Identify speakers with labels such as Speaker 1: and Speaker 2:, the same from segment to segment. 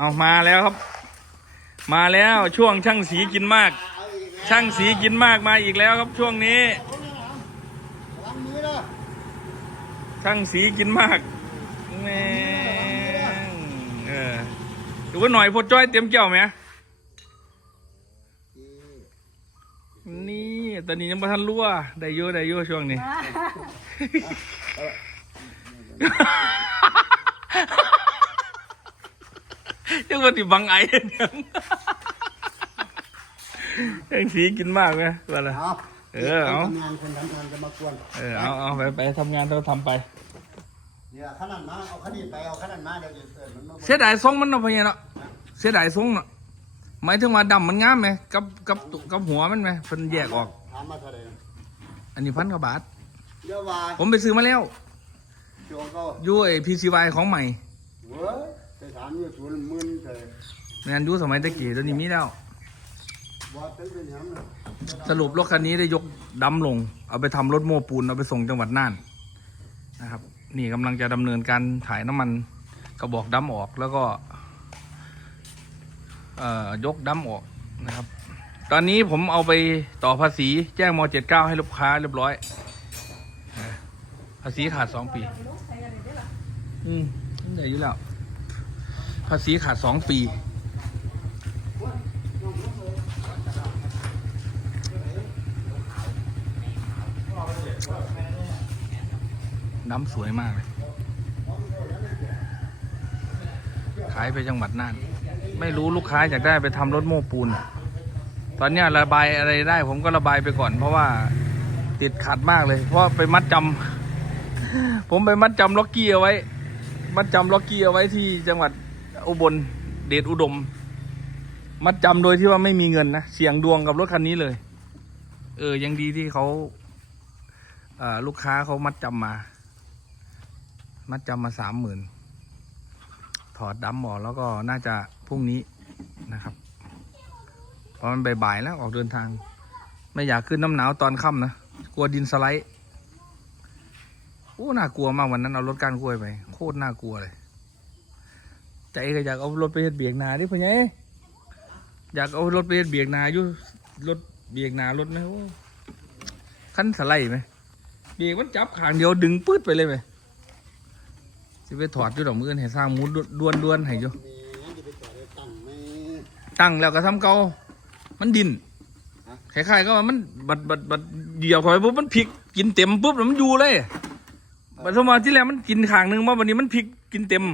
Speaker 1: เอามาแล้วครับ มาแล้วช่วงช่างสีกินมาก ช่างสีกินมากมาอีกแล้วครับช่วงนี้
Speaker 2: วันนี้นะ
Speaker 1: ช่างสีกินมากแม่งเออดูว่าหน่อยพดจ้อยเตรียมเกี่ยวไหมนี่ตอนนี้ยังไม่ทันรั่วได้อยุ่ได้อยุ่ช่วงนี้ ยัง วันที่บังไอเนี่ยยังสีกินมากไหมว่าละ
Speaker 2: เอา
Speaker 1: เออเอา
Speaker 2: ทำงานคนทำงานจะมากวน
Speaker 1: เออเอาเอาไปไปทำงานเราทำไป
Speaker 2: เนี่ยขนาดมาเอาขนาดไปเอาขนาดมาเดี๋ยวจะเกิดมันมา
Speaker 1: เสียดายทรงมันเนาะพะเนี่ยเนาะเสียดายทรงเนาะหมายถึงว่าดำมันงามไหมกับกับตุกับหัวมันไหมเพิ่นแยกออก
Speaker 2: ถามมาเท่าไหร่
Speaker 1: อันนี้พันกว่าบาท
Speaker 2: เยอะว่า
Speaker 1: ผมไปซื้อมาแล้ว
Speaker 2: โจงก็
Speaker 1: อยูไอพีซีวของใหม่
Speaker 2: เว้ยไป ถามอยู่ศูนย์หมื่นแต่
Speaker 1: งานอยูสมัยตะกี้ตอนนี้มีแล้ว
Speaker 2: บอสเป็นยังไง
Speaker 1: สรุปรถคันนี้ได้ยกดำลง เอาไปทำรถโม้ปูน เอาไปส่งจังหวัดน่านนะครับ นี่กำลังจะดำเนินการถ่ายน้ำมันกระบอกดำออกแล้วก็ เอ่อยกดำออกนะครับ ตอนนี้ผมเอาไปต่อภาษีแจ้งม .79 ให้ลูกค้าเรียบร้อยนะภาษีขาดสองปี อืมได้อยู่แล้ว ภาษีขาดสองปี น้ำสวยมากเลย ขายไปจังหวัดน่าน ไม่รู้ลูกค้าอยากได้ไปทำรถโม้ปูน ตอนนี้ระบายอะไรได้ ผมก็ระบายไปก่อน เพราะว่าติดขัดมากเลย เพราะไปมัดจำ ผมไปมัดจำล็อกกี้เอาไว้ มัดจำล็อกกี้เอาไว้ที่จังหวัด อุบลเดชอุดม มัดจำโดยที่ว่าไม่มีเงินนะ เสี่ยงดวงกับรถคันนี้เลย เออ ยังดีที่เขาเออลูกค้าเขามัดจำมา มัดจำมาสามหมื่นถอดดำออแล้วก็น่าจะพรุ่งนี้นะครับเพราะมันบ่ายๆแล้วออกเดินทาง ไม่อยากขึ้นน้ำหนาวตอนค่ำนะกลัวดินสไลด์โอ้น่ากลัวมากวันนั้นเอารถก้านกล้วยไป โคตรน่ากลัวเลย ใจก็อยากเอารถไปเฮ็ดเบียกนาดิพ่อใหญ่อยากเอารถไปเฮ็ดเบียกนาอยู่รถเบียกนารถไหมโอ้คันสไลด์ไหมเบียกมันจับขางเดียวดึงปื๊ดไปเลยไหมจะไปถอดอยู่ดอกมือนให้สร้างมูดวนดวนๆให้อยู่
Speaker 2: มีจะไปต่อได้ตั้ง
Speaker 1: แล้วก็ทำเกามันดินคล้ายๆก็ว่ามันบัดบัดบัดเดี่ยวถอยปุ๊บมันพลิกกินเต็มปุ๊บแล้วมันอยู่เลยบัดสมมาที่แล้วมันกินขางหนึงว่าวันนี้มันพลิกกินเต็ม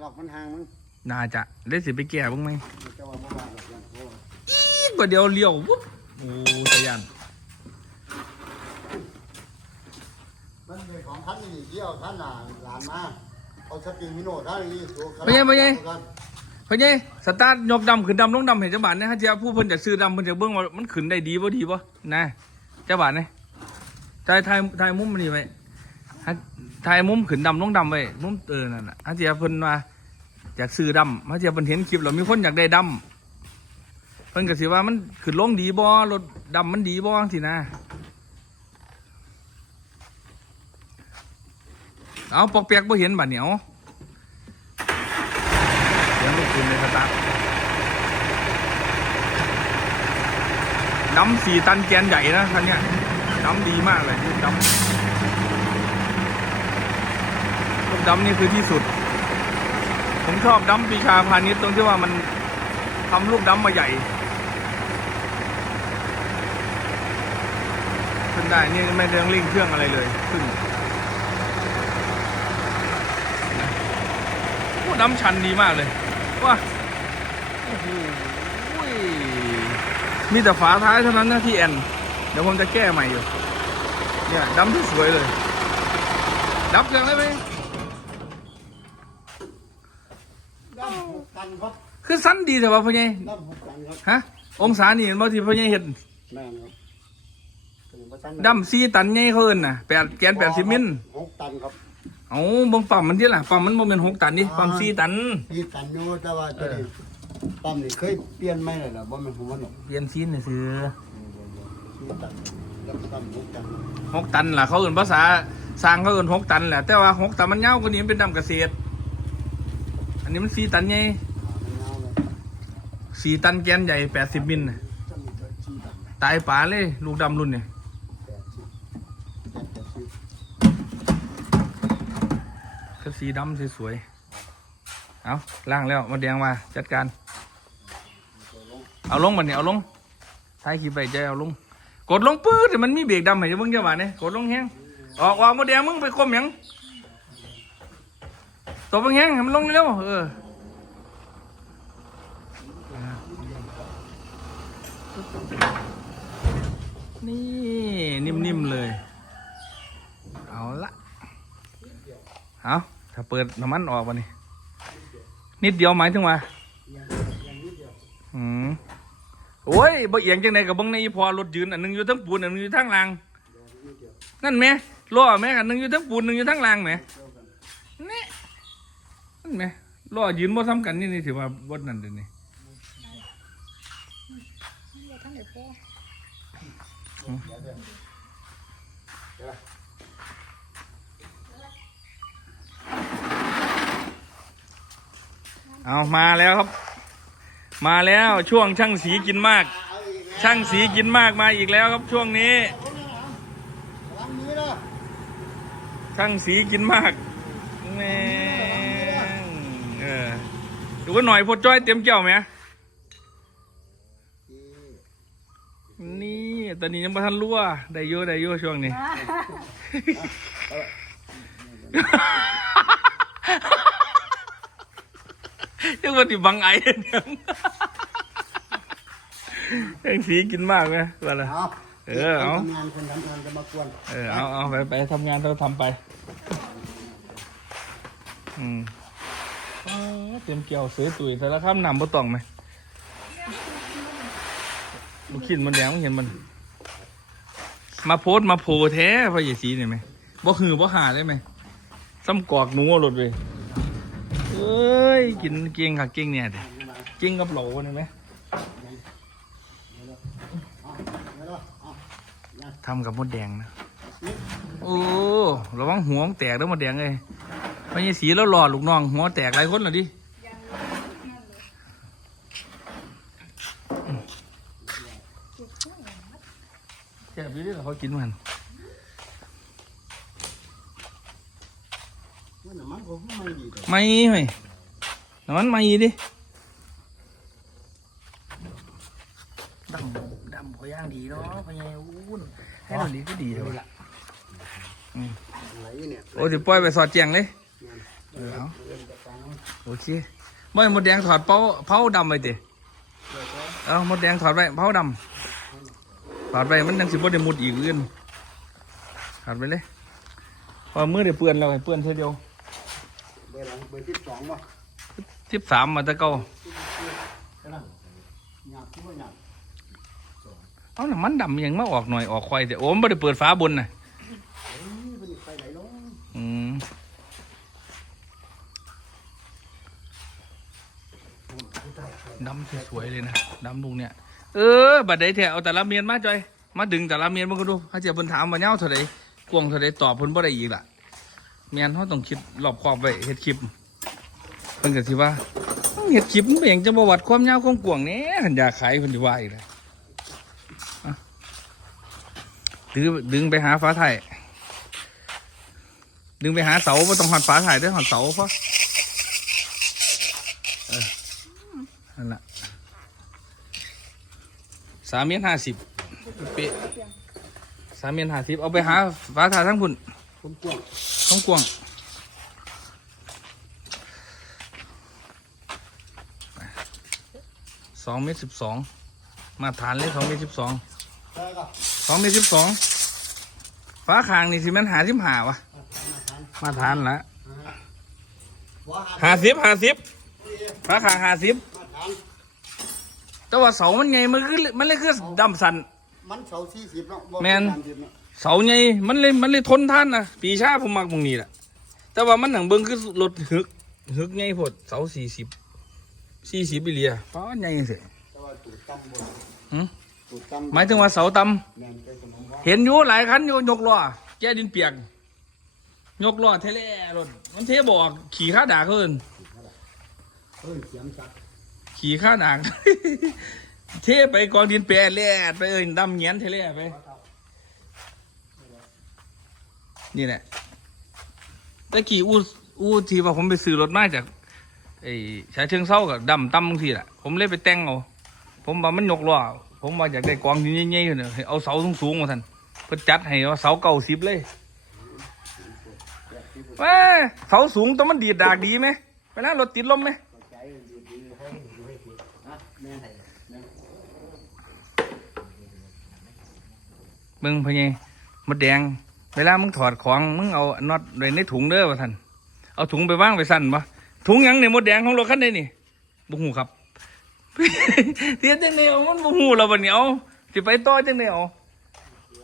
Speaker 2: หลอกมันห่างมั้ง
Speaker 1: น่าจะได้สิไปแก้บ้างไหม
Speaker 2: มันจะว่าบ่ว่าหรอกอย่างเพราะว่า
Speaker 1: อีกกว่าเดียวเลี้ยวปุ๊บโอ้สยาน
Speaker 2: มันเป็นของท่านนี่เดียวท่านน่ะหลานมาเอาสปริงมิโน่ท่านนี่สูง
Speaker 1: เพราะไงสตาร์ทยกดำขึ้นดำลงดำเห็นเจ้าบ้านนะฮะเจ้าผู้เพิ่นจะซื้อดำเพิ่นจะเบิ่งว่ามันขึ้นได้ดีบ่ดีบ่นะเจ้าบ้านนะถ่ายถ่ายถ่ายมุมมันนี่ไว้ฮะถ่ายมุมขึ้นดำลงดำไว้มุมเออนั่นน่ะฮะเจ้าเพิ่นว่า อยากซื้อดำฮะเจ้าเพิ่นเห็นคลิปแล้วมีคนอยากได้ดำเพิ่นก็สิว่ามันขึ้นลงดีบ่รถดำมันดีบ่สินะ เอาปอกเปียกบ่เห็นบัดเหนียวเดี๋ยวลูกคุณในสตาร์ทดำสี่ตันแกนใหญ่นะคันเนี้ยดำดีมากเลยลูกดำลูกดำนี่คือที่สุด ผมชอบดำปีชาพาณิชย์ตรงที่ว่ามันทำลูกดำมมาใหญ่ขึ้นได้นี่ไม่เรื่องเร่งเครื่องอะไรเลยขึ้นโอ้ดำชันดีมากเลยว้าโอ้โหมีแต่ฝาท้ายเท่านั้นนะที่แอนเดี๋ยวผมจะแก้ใหม่อยู่เนี่ยดำที่สวยเลยดับเครื่องได้ไหม
Speaker 2: ดำห กตันครับ
Speaker 1: คือสั้นดีแต่ว่าพ่อใหญ่
Speaker 2: ดำหกตันครับ
Speaker 1: ฮะ องศานี่เห็นบ่ที่พ่อใหญ่เห็น
Speaker 2: แม่นครับถึงว่าตัน
Speaker 1: ดำสี่ตันใหญ่เขาเอินน่ะแปดแกนแปดสิบมิล
Speaker 2: หกตันครับ
Speaker 1: เอาเบิ่งปั๊มมันที่ล่ะปั๊มมันบ่เป็นหกตันนี่ปั๊มสี่ตัน
Speaker 2: ยี่ตันอยู่แต่ว่าตัวนี้ปั๊มนี่เคยเปลี่ยนไหมล่ะบ่แม่นของมันหรอก
Speaker 1: เปลี่ยนซีนนี่คือ
Speaker 2: ยี่ตันแล้วปั๊มหกตัน
Speaker 1: หกตันล่ะเขาเอินภาษาสร้างเขาเอินหกตันแหละแต่ว่าหกตันมันยาวกว่านี้มันเป็นดำเกษตร อันนี้มันสี่ตันไงสี่ตันแกนใหญ่แปดสิบมิลนะตายป๋าเลย ลูกดำรุ่นเนี่ยก็สีดำสวยๆ เอาล่างแล้วมาแดงมาจัดการ เอาลงมันเนี่ยเอาลงท้ายขีไปใจเอาลง กดลงปื้ดแต่มันมีเบรกดำให้มึงจะว่าเนี่ยกดลงแห้งออกออกมาแดงมึงไปก้มยัง ตบมึงแห้งให้มันลงเร็วเออนี่นิ่มๆเลย เอาละเอาถ้าเปิดน้ำมันออกวะนี่นิดเดียวหมายถึงว่าอืมโอ้ยบ่เอียงจังไดกับบังในอีพอรถยืนอันหนึงอยู่ทั้งปูนอันหนึงอยู่ทั้งรางนั่นแหมล้อแหมอันหนึงอยู่ทั้งปูนอันหนึ่งอยู่ทั้งรางแหมนี่ นั่นแหม่ล้อยืนบ่ซ้ำกันนี่นี่ถือว่าบดนั่นเดี๋ยวนี้
Speaker 3: ท่เอา
Speaker 1: มาแล้วครับ มาแล้วช่วงช่างสีกินมาก ช่างสีกินมากมาอีกแล้วครับช่วงนี้ ช่างสีกินมากแม่ ดูว่าหน่อยพดจ้อยเตรียมแก้วไหมนี่ตอนนี้ยังไม่ทันรั่วได้เยอะได้เยอะช่วงนี้ยังว่าที่บังไอเนี่ยช่างสีกินมากไหมว่าละ
Speaker 2: เอา
Speaker 1: เออเอา
Speaker 2: ทำงานคนทำงานจะมากวน
Speaker 1: เออเอาเอาไปไปทำงานเราทำไป อืม อ๋อเตรียมเกี่ยวซื้อตุ๋ยแต่ละข้ามนำบ่ต้องไหมลูกขินมันแดงมันเห็นมัน มาโพสมาโพแท้พอใหญ่สีเนี่ยไหมบ่หือบ่หาได้ไหมซ้ำกอกหนูเอาหลดเลยเอ้ยกินเก่งค่ะเก่งเนี่ยเด็เก่งกับโหลนี่ไหม
Speaker 2: เอาเอาเอาเอา
Speaker 1: ทำกับมดแดงนะ โอ้ระวังหัวมันแตกแล้วมดแดงเลย พอใหญ่สีแล้วหล่อลูกน้องหัวแตกหลายคนเหรอดิแซ่บอยู่ดิเขากินมัน
Speaker 2: ว่าน้ำมันผมไม่ดีเลย
Speaker 1: ไม่ไหมน้ำมันไม่ดิดำดำพอย่างดีเนาะพยายอุ้นให้มันดีก็ดีเลยล่ะ
Speaker 2: ไหลเนี่ย
Speaker 1: โอ้เดี๋ยวปล่อยไปสอดแจงเลย เออเอาโอเคบ่ให้มดแดงถอดเป้าเผาดำไปติเอามดแดงถอดไปเผาดำถอดไปมันยังสิบ่ได้มุดอีกอื่นถอดไปเลยพอมือเดี๋ยวเปื้อนแล้วให้เปื้อนเท่าเดียว
Speaker 2: เบอร์หลังเบอร์ที่สองวะ
Speaker 1: สิบสามมาแตะเก้า
Speaker 2: กระดังหยาบที่ว่าหยาบ
Speaker 1: เอาน้ำมันดำยังมาออกหน่อยออกควายแต่โอ้มนบ่ได้เปิดฝาบนน่ะ
Speaker 2: เฮ้ยมันไปไหนลง
Speaker 1: อืม ดำสวยๆเลยนะดำลูกเนี่ย เออบัดใดแถเอาแต่ละเมียนมาจอย มาดึงแต่ละเมียนมาก็ดูเขาจะเพิ่นถามว่าเน่าเท่าไรกวงเท่าไรตอบเพิ่นบ่ได้อีกล่ะเมียนเขาต้องคิดรอบคอบไว้เฮ็ดคลิปเพิ่นก็สิว่าเฮ็ดคลิปมันเป็นหยังจะบ่วัดความยาวความกวงแหน่คันอยากขายเพิ่นสิว่าอีกเลยอะดึงดึงไปหาฟ้าไทยดึงไปหาเสาไม่ต้องหอดฝาถ่ายด้วยหอดเสาเพราะเออ นั่นแหละสามเมตรห้าสิบเป๊ะสามเมตรห้าสิบเอาไปหาฝาถ่ายทั้งพุ่น
Speaker 2: ผมกวน
Speaker 1: ต้องกวางสองเมตรสิบสองมาตรฐานเลยสองเมตรสิบสอง
Speaker 2: ใช่ก็
Speaker 1: สองเมตรสิบสองฝาคางนี่สิมันหาสิบหาวะมาตรฐานละ
Speaker 2: หัวหา
Speaker 1: ห้าสิบห้าสิบราคาห้าสิบ
Speaker 2: มาทาง
Speaker 1: แต่ว่าเสามันไงมันคือมันเลยคือดำสัน
Speaker 2: มันเสาสี่สิบเนาะบ่
Speaker 1: แม่น
Speaker 2: สาสิบเนาะ
Speaker 1: เสาไงมันเลยมันเลยทนท่านนะปีชาผมมักตรงนี้แหละแต่ว่ามันหนังเบิ้งคือรถหึกหึกไงพดเสาสี่สิบสี่สิบบิเลียป้าไงเสีย
Speaker 2: แต่ว่าตูดต่ำบ่
Speaker 1: หืม
Speaker 2: ตูดต่ำ
Speaker 1: หมายถึงว่าเสาต่
Speaker 2: แม่นเป็นสมองว่าำ
Speaker 1: เห็นอยู่หลายคันอยู่ยกล้อแก้ดินเปียกยกล้อเทเลรถมันเทบอกขี่ข้าด่าเขาเอิน
Speaker 2: เฮ้ยเสียงสัตว์
Speaker 1: ขี่ข้าหนัง เทไปกองดินแปรแล่ไปเอ้ยดำเงี้ยนเทเล่ไป นี่แหละตะกี้อู้อู้ทีว่าผมไปซื้อรถมาจากไอ้ชายเชิงเศร้ากับดำตั้มบางทีแหละผมเลยไปแต่งเอาผมว่ามันยกล้อผมว่าอยากได้กองดินใหญ่ๆอยู่เนี่ยเอาเสาสูงๆมาท่านเพิ่นจัดให้ว่าเสาเก่าสิบเลยแม่เสาสูงแต้องมันดีดดากดีไหมเวลารถติดลมไหม
Speaker 2: ใจดีดีให้ดีให้ดีนะแม่แม่
Speaker 1: มึงพะไงมดแดง เวลามึงถอดของมึงเอาน็อตไว้ในถุงเด้อว่าท่านเอาถุงไปวางไปสั่นปะถุงยังเนี่ยมดแดงของรถคันนี้นี่บุหูครับเทียนจังเดียมันบุหูเราบัดนี้เอาสิไปต่อจังเดียว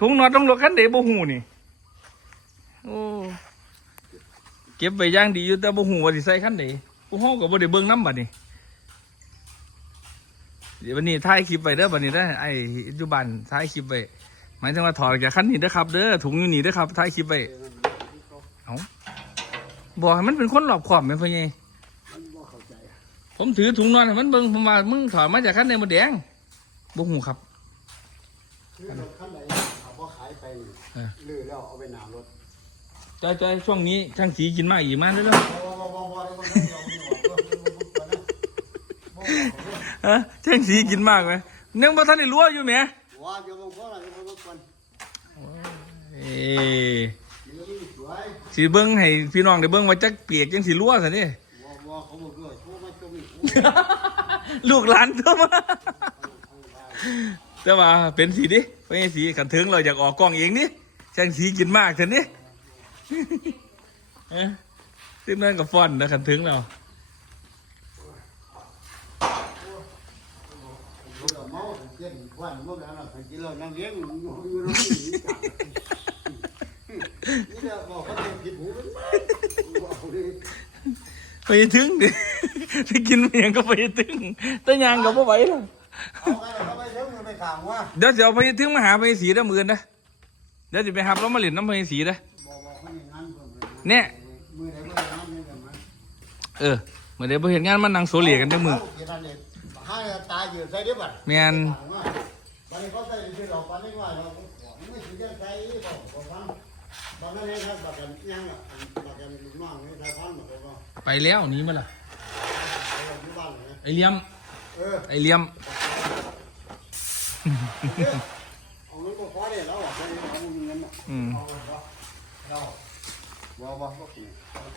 Speaker 1: ถุงน็อตของรถคันเดียบุหูนี่โอ้เก็บไปย่างดีอยู่แต่บุหูว่าสิใส่คันเดียวกูห้องกับบ่ได้เบิ่งน้ำบัดนี้เดี๋ยววันนี้ถ่ายคลิปไปเด้อบัดนี้ได้ไอ้อยุบันถ่ายคลิปไป หมายถึงว่าถอดออกจากคันนี้เด้อครับ เด้อถุงอยู่นี่เด้อครับถ่ายคลิปไปเอาบอกให้มันเป็นคนหลอบขอบไหมพ่อใหญ่
Speaker 2: มันบ่เข้าใจ
Speaker 1: ผมถือถุงนอนให้มันเบิ่งผมว่ามึงถอดมาจากคันในมดแดงบ่หูครับ
Speaker 2: คือรถคันไหนเอาบ่ขายไป
Speaker 1: เออ
Speaker 2: ลือแล้วเอาไปหนารถ
Speaker 1: จอยจอยช่วงนี้ช่างสีกินมากอีกมากเด้อ
Speaker 2: บ่บ่บ่บ่บ่ได้บ่ได้เอาไม่ออกบ่บ่บ่บ่
Speaker 1: ฮะช่างสีกินมากไหมเนี่ยบ่ทันได้รู้อยู่แหม
Speaker 2: ว่าจะบ่บ่อะไรบ่บ่ก่อน
Speaker 1: เอ้ย
Speaker 2: เดี๋ยวนี้สวย
Speaker 1: สิเบิ่งให้พี่น้องได้เบิ่งว่าจักเปียกจังสิรั่วซะนี่ลูกหลานตัวมาแต่ว่าเป็นสีดิเป็นสีกันถึงเราอยากออกกล้องเองนี่ช่างสีกินมากเถอะนี่เอ้ยซึ่งนั่นกับฟอนนะกันถึงเรา
Speaker 2: เมา เจ็บควันบ่แล้วน่ะกินแล้วนั่งเลี้ยงอยู่อยู่ตรงนี้นี่แหละบอกเขาเป็นผิดหูมันเอาดิ
Speaker 1: ไปถึงดิถ้ากินเมียงก็ไปถึง แต่ยางก็ไม่ไหวแล้ว
Speaker 2: เอาไปเอาไปเดี๋ยวมึงไปถามว่า
Speaker 1: เดี๋ยวจะเอาไปถึงมาหาไปสีได้อมือนะเดี๋ยวจะไปหับแล้วมาเล่นน้ำไปสีนะ
Speaker 2: บอกบอกเขาอย่างนั้นเพิ่นเลย
Speaker 1: เนี่ย
Speaker 2: มือไหนมือนั้นนี่กันมั้ย
Speaker 1: เออเมื่อเดี๋ยวไปเห็นงานมันนั่งโซเลียกันได้อมือ
Speaker 2: เดี๋ยวนั่นเองให้ตาอยู่ใส่ได้บัด
Speaker 1: แม่น
Speaker 2: บัดนี้เขาใส่ที่เราปันได้ว่าเราไม่ถึงจะใส่บอกบอกฟังบอกนั่นเองครับบัดกันยังอะบัดกันน้องนี่ทายพันบอกว่า
Speaker 1: ไปแล้วหนี้มาละ
Speaker 2: เราอยู่บ้านเลย
Speaker 1: ไอเลี้ยม
Speaker 2: เออ
Speaker 1: ไอเลี้ยม
Speaker 2: เอาเงินก็พอได้แล้วอะเอาเงินอะ
Speaker 1: อืม
Speaker 2: เอาเราเราบอกบอกบอก